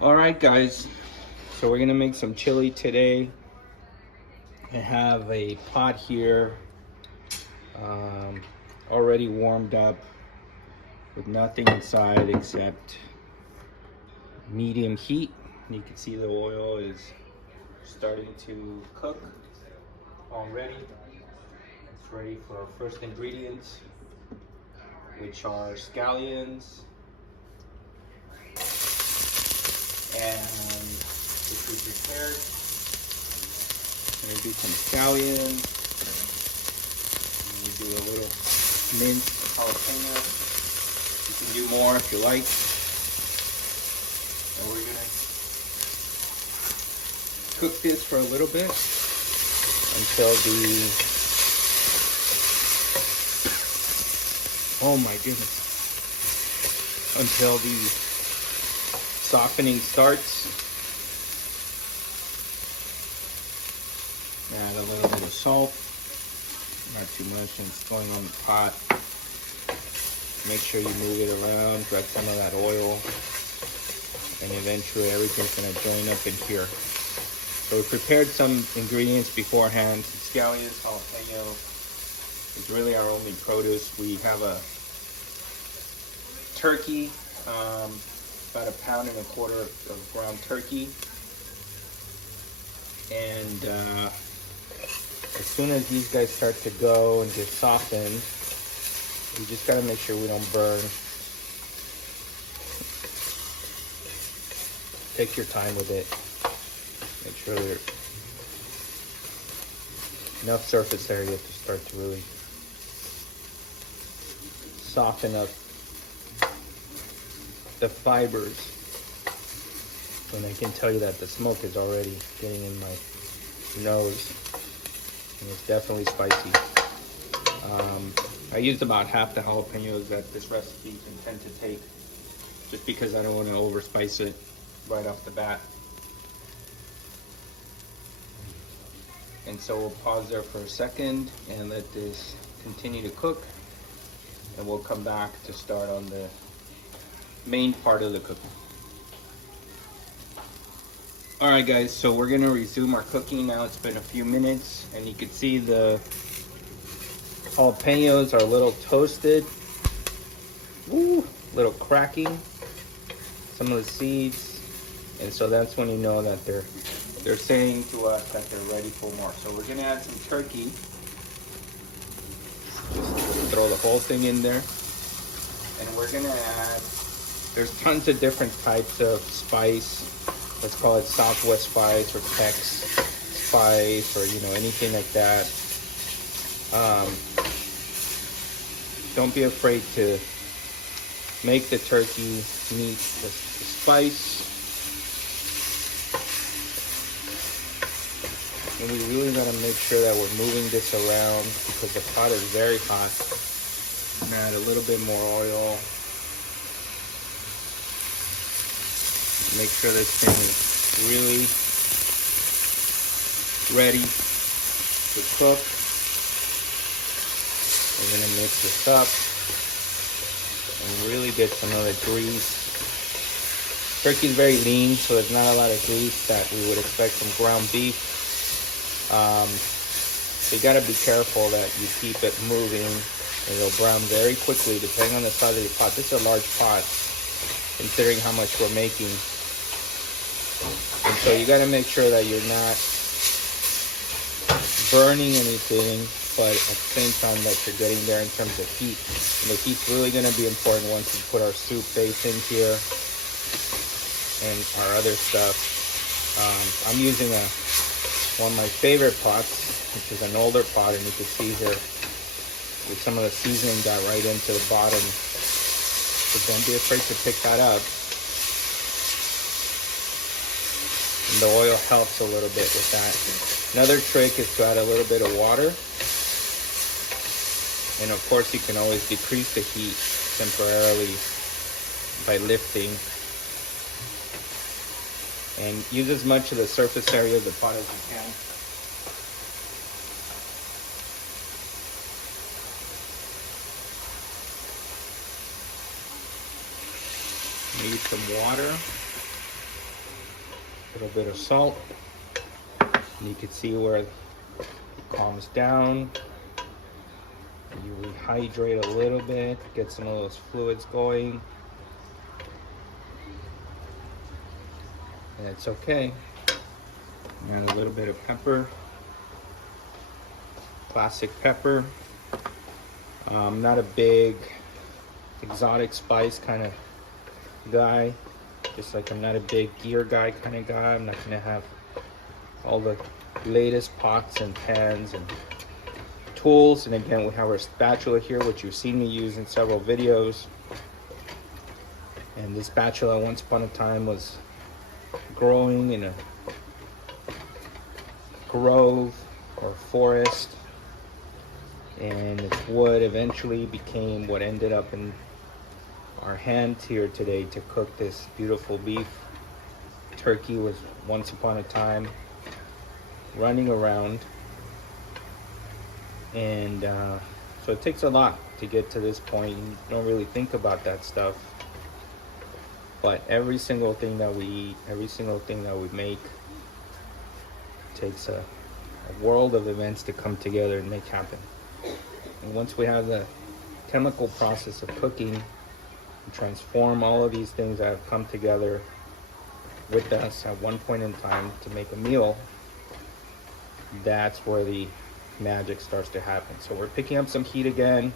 All right, guys. So we're gonna make some chili today. I have a pot here, already warmed up with nothing inside except medium heat. You can see the oil is starting to cook already. It's ready for our first ingredients, which are scallions and which we prepared. I'm gonna do some scallions. We do a little minced jalapeno. You can do more if you like. And we're gonna cook this for a little bit until until the softening starts. Add a little bit of salt, not too much, and it's going on the pot. Make sure you move it around, drag some of that oil, and eventually everything's gonna join up in here. So we prepared some ingredients beforehand. Scallions, jalapeno is really our only produce. We have a turkey, about 1.25 pounds of ground turkey, and as soon as these guys start to go and get softened, we just gotta make sure we don't burn. Take your time with it. Make sure there's enough surface area to start to really soften up the fibers. And I can tell you that the smoke is already getting in my nose. And it's definitely spicy. I used about half the jalapenos that this recipe is intended to take, just because I don't want to overspice it right off the bat. And so we'll pause there for a second and let this continue to cook, and we'll come back to start on the main part of the cooking. All right, guys, so we're gonna resume our cooking now. It's been a few minutes, and you can see the jalapenos are a little toasted. Woo, little cracking, some of the seeds, and so that's when you know that they're saying to us that they're ready for more. So we're gonna add some turkey. Just throw the whole thing in there, and we're gonna add. There's tons of different types of spice. Let's call it Southwest spice or Tex spice, or anything like that. Don't be afraid to make the turkey meet the spice. And we really gotta make sure that we're moving this around because the pot is very hot. And add a little bit more oil. Make sure this thing is really ready to cook. We're gonna mix this up and really get some of the grease. Turkey is very lean, so there's not a lot of grease that we would expect from ground beef. So you gotta be careful that you keep it moving, and it'll brown very quickly depending on the size of your pot. This is a large pot, considering how much we're making. And so you got to make sure that you're not burning anything, but at the same time that you're getting there in terms of heat. And the heat's really going to be important once we put our soup base in here and our other stuff. I'm using one of my favorite pots, which is an older pot, and you can see here with some of the seasoning got right into the bottom. So don't be afraid to pick that up. And the oil helps a little bit with that. Another trick is to add a little bit of water. And of course you can always decrease the heat temporarily by lifting. And use as much of the surface area of the pot as you can. Maybe some water. A little bit of salt. And you can see where it calms down. You rehydrate a little bit, get some of those fluids going. And it's okay. And add a little bit of pepper. Classic pepper. I'm not a big exotic spice kind of guy. Just like I'm not a big gear guy kind of guy. I'm not gonna have all the latest pots and pans and tools. And again, we have our spatula here, which you've seen me use in several videos. And this spatula once upon a time was growing in a grove or forest, and its wood eventually became what ended up in our hands here today to cook this beautiful beef. Turkey was once upon a time running around, and so it takes a lot to get to this point. You don't really think about that stuff, but every single thing that we eat, every single thing that we make takes a world of events to come together and make happen. And once we have the chemical process of cooking and transform all of these things that have come together with us at one point in time to make a meal, that's where the magic starts to happen. So we're picking up some heat again.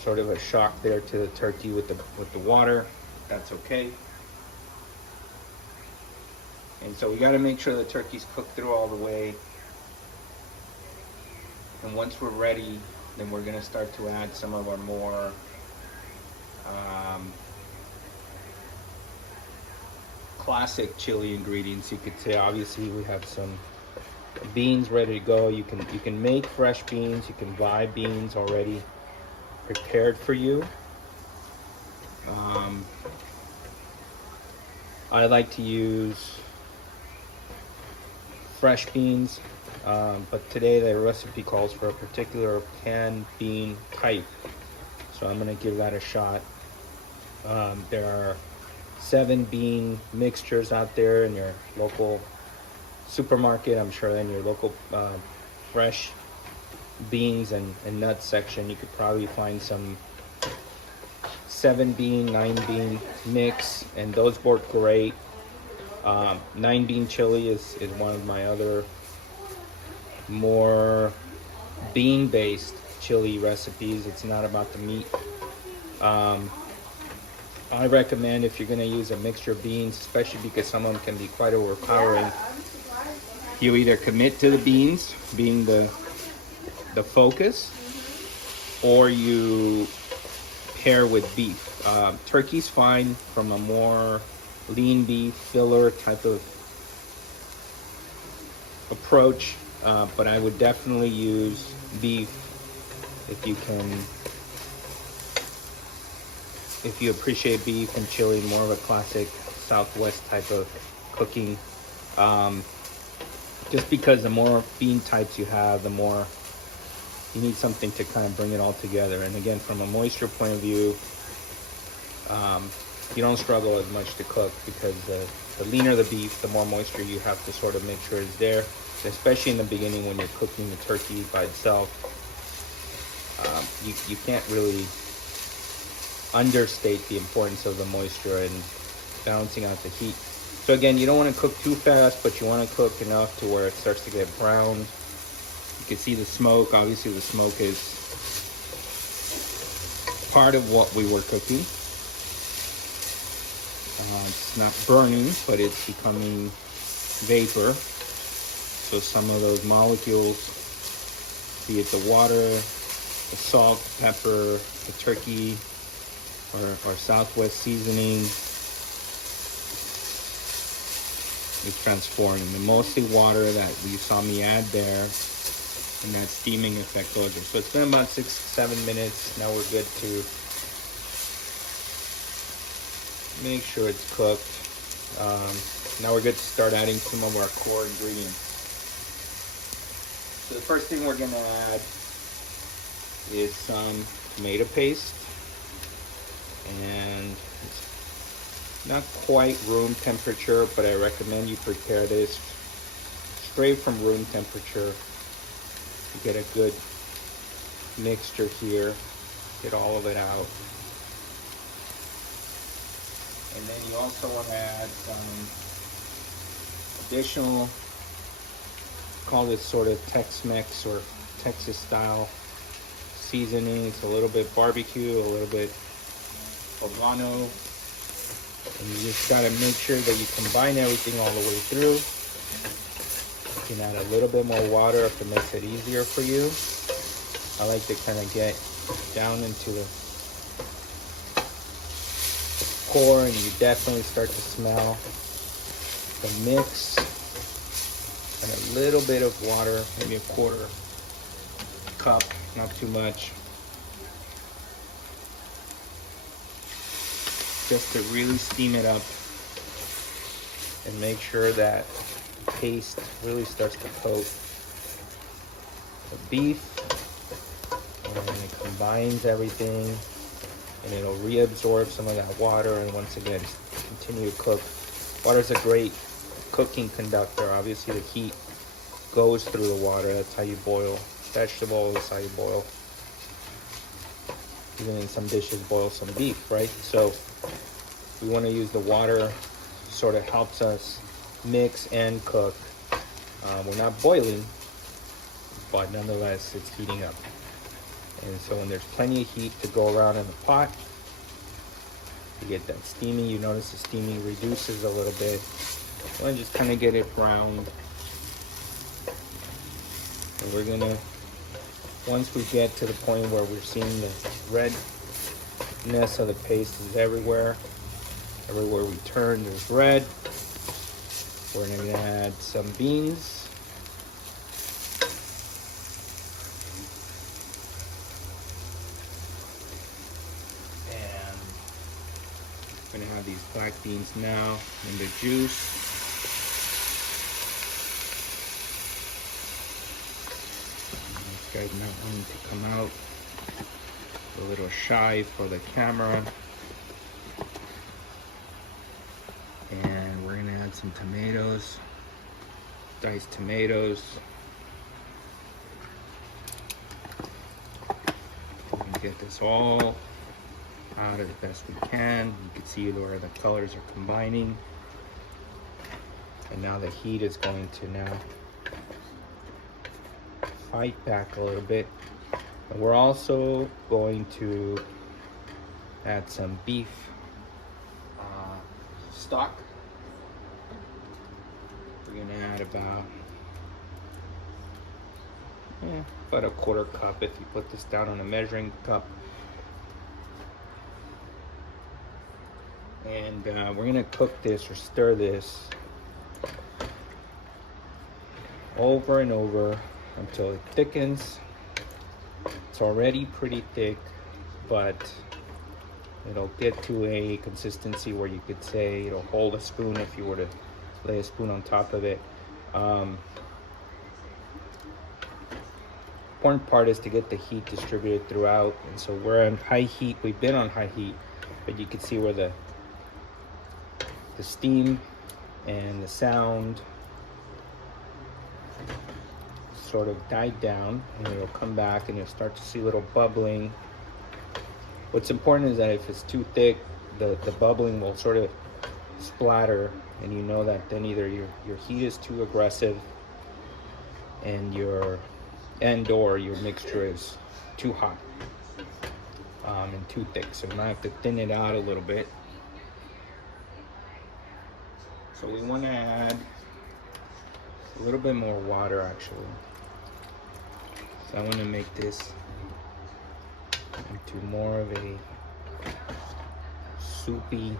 Sort of a shock there to the turkey with the water. That's okay. And so we got to make sure the turkey's cooked through all the way. And once we're ready, then we're going to start to add some of our more classic chili ingredients, you could say. Obviously, we have some beans ready to go. You can make fresh beans. You can buy beans already prepared for you. I like to use fresh beans, but today the recipe calls for a particular canned bean type, so I'm going to give that a shot. There are 7 bean mixtures out there in your local supermarket. I'm sure in your local fresh beans and nuts section you could probably find some 7 bean, 9 bean mix, and those work great. 9 bean chili is one of my other more bean based chili recipes. It's not about the meat. I recommend, if you're going to use a mixture of beans, especially because some of them can be quite overpowering, you either commit to the beans being the focus, or you pair with beef. Turkey's fine from a more lean beef filler type of approach, but I would definitely use beef if you can. If you appreciate beef and chili, more of a classic Southwest type of cooking. Just because the more bean types you have, the more you need something to kind of bring it all together. And again, from a moisture point of view, you don't struggle as much to cook, because the leaner the beef, the more moisture you have to sort of make sure is there, especially in the beginning when you're cooking the turkey by itself. You can't really understate the importance of the moisture and balancing out the heat. So again, you don't want to cook too fast, but you want to cook enough to where it starts to get browned. You can see the smoke. Obviously the smoke is part of what we were cooking. It's not burning, but it's becoming vapor. So some of those molecules, be it the water, the salt, pepper, the turkey, or Southwest seasoning, is transforming. And mostly water that you saw me add there, and that steaming effect goes there. So it's been about 6-7 minutes. Now we're good to make sure it's cooked. Now we're good to start adding some of our core ingredients. So the first thing we're gonna add is some tomato paste, and Not quite room temperature, but I recommend you prepare this straight from room temperature to get a good mixture here. Get all of it out. And then you also want to add some additional, call this sort of Tex-Mex or Texas style seasoning. It's a little bit barbecue, a little bit oregano. And you just got to make sure that you combine everything all the way through. You can add a little bit more water if it makes it easier for you. I like to kind of get down into the core, and you definitely start to smell the mix. And a little bit of water, maybe a quarter cup, not too much. Just to really steam it up and make sure that the paste really starts to coat the beef, and it combines everything, and it'll reabsorb some of that water. And once again, continue to cook. Water's a great cooking conductor. Obviously the heat goes through the water. That's how you boil vegetables, how you boil, even in some dishes, boil some beef, right? So we want to use the water, sort of helps us mix and cook. We're not boiling, but nonetheless it's heating up. And so when there's plenty of heat to go around in the pot, you get that steaming. You notice the steaming reduces a little bit. And just kind of get it browned. And we're gonna, once we get to the point where we're seeing the redness of the paste is everywhere we turn there's red, we're gonna add some beans. And I'm gonna have these black beans now in the juice. This guy's not wanting to come out. A little shy for the camera. And we're gonna add some tomatoes, diced tomatoes. We're gonna get this all out as best we can. You can see where the colors are combining. And now the heat is going to now fight back a little bit. And we're also going to add some beef stock. We're gonna add about a quarter cup if you put this down on a measuring cup. And we're gonna cook this or stir this over and over until it thickens. It's already pretty thick, but it'll get to a consistency where you could say it'll hold a spoon if you were to lay a spoon on top of it. Important part is to get the heat distributed throughout. And so we're on high heat. We've been on high heat, but you can see where the steam and the sound sort of died down, and it'll come back and you'll start to see little bubbling. What's important is that if it's too thick, the bubbling will sort of splatter, and you know that then either your heat is too aggressive and or your mixture is too hot and too thick. So you might have to thin it out a little bit. So we want to add a little bit more water actually. So I want to make this into more of a soupy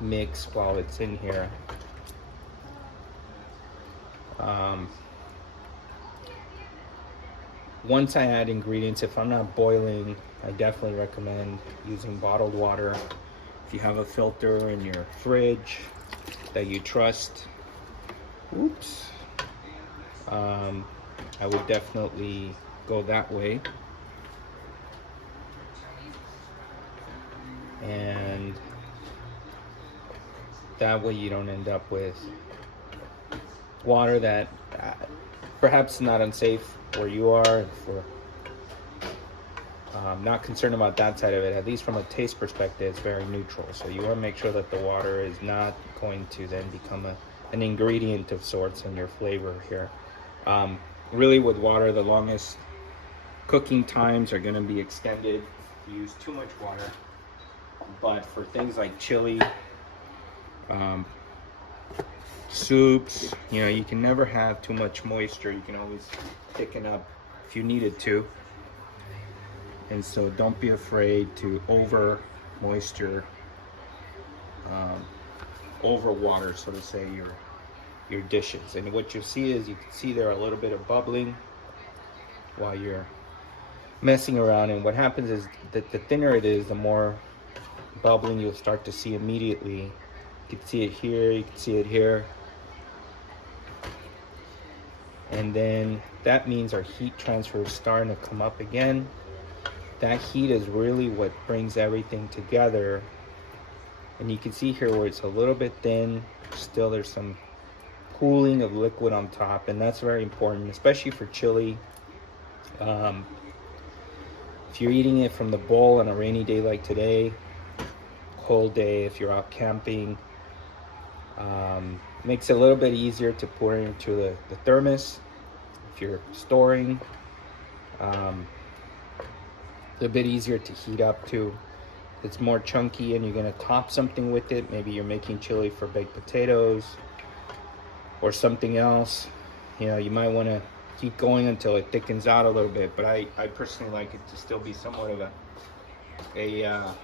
mix while it's in here. Once I add ingredients, if I'm not boiling, I definitely recommend using bottled water. If you have a filter in your fridge that you trust, I would definitely go that way. And That way you don't end up with water that perhaps not unsafe where you are. If we're not concerned about that side of it, at least from a taste perspective, it's very neutral. So you want to make sure that the water is not going to then become an ingredient of sorts in your flavor here. Really with water, the longest cooking times are going to be extended if you use too much water. But for things like chili, soups, you know, you can never have too much moisture. You can always thicken up if you needed to. And so don't be afraid to over moisture, over water, so to say, your dishes. And what you see is, you can see there a little bit of bubbling while you're messing around. And what happens is that the thinner it is, the more bubbling you'll start to see immediately. You can see it here, you can see it here. And then that means our heat transfer is starting to come up again. That heat is really what brings everything together. And you can see here where it's a little bit thin, still there's some pooling of liquid on top, and that's very important, especially for chili. If you're eating it from the bowl on a rainy day like today, cold day, if you're out camping, makes it a little bit easier to pour it into the thermos. If you're storing, a bit easier to heat up too. It's more chunky and you're gonna top something with it. Maybe you're making chili for baked potatoes or something else. You know, you might wanna keep going until it thickens out a little bit, but I personally like it to still be somewhat of a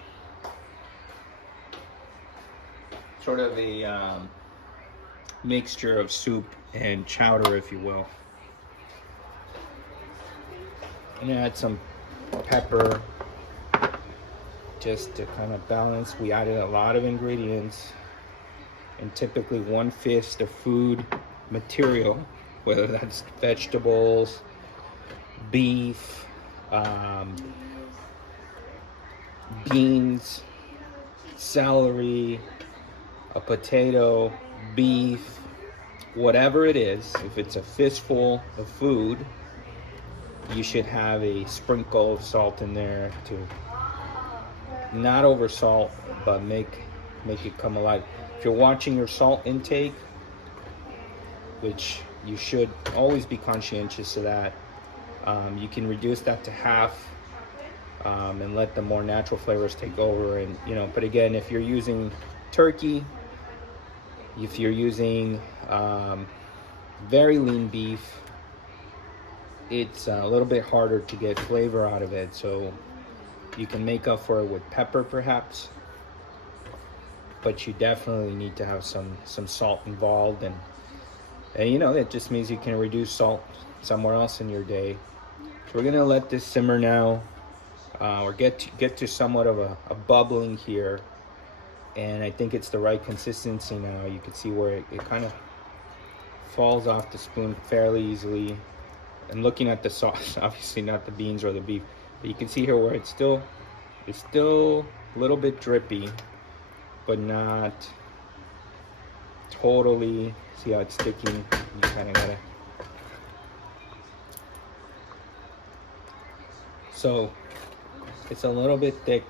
sort of a mixture of soup and chowder, if you will. And add some pepper just to kind of balance. We added a lot of ingredients, and typically 1/5 of food material, whether that's vegetables, beef, beans, celery, a potato, beef, whatever it is. If it's a fistful of food, you should have a sprinkle of salt in there to not over salt, but make it come alive. If you're watching your salt intake, which you should always be conscientious of that, you can reduce that to half, and let the more natural flavors take over. And you know, but again, if you're using turkey, if you're using very lean beef, it's a little bit harder to get flavor out of it. So you can make up for it with pepper perhaps, but you definitely need to have some salt involved. And you know, it just means you can reduce salt somewhere else in your day. So we're gonna let this simmer now, or get to somewhat of a bubbling here. And I think it's the right consistency now. You can see where it kind of falls off the spoon fairly easily. And looking at the sauce, obviously not the beans or the beef, but you can see here where it's still a little bit drippy, but not totally. See how it's sticking? You kind of gotta. So it's a little bit thick,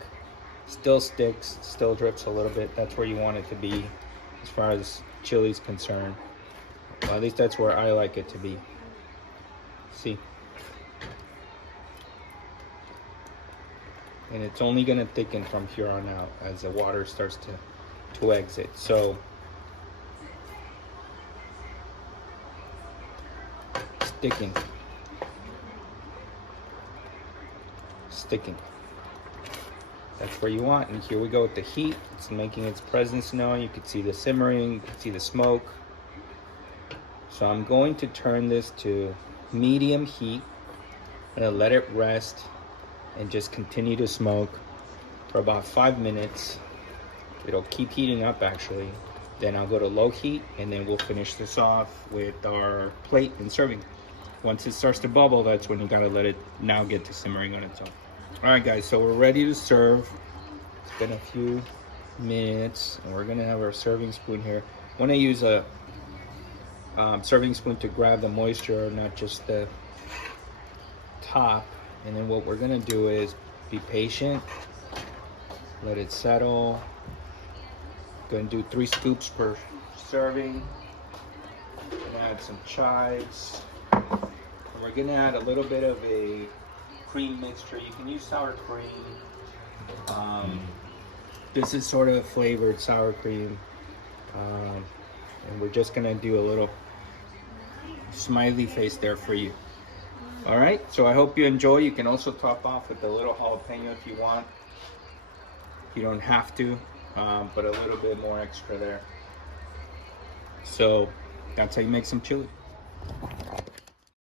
still sticks, still drips a little bit. That's where you want it to be as far as chili's concerned. Well, at least that's where I like it to be. See, and it's only going to thicken from here on out as the water starts to exit. So sticking, that's where you want. And here we go with the heat. It's making its presence known. You can see the simmering, you can see the smoke. So I'm going to turn this to medium heat. I'm gonna let it rest and just continue to smoke for about 5 minutes. It'll keep heating up actually. Then I'll go to low heat, and then we'll finish this off with our plate and serving. Once it starts to bubble, that's when you gotta let it now get to simmering on its own. All right guys, so we're ready to serve. It's been a few minutes, and we're gonna have our serving spoon here. I want to use a serving spoon to grab the moisture, not just the top. And then what we're gonna do is be patient, let it settle. Gonna do 3 scoops per serving. Gonna add some chives, and we're gonna add a little bit of a cream mixture. You can use sour cream. This is sort of flavored sour cream, and we're just gonna do a little smiley face there for you. All right, so I hope you enjoy. You can also top off with a little jalapeno if you want. You don't have to, but a little bit more extra there. So that's how you make some chili.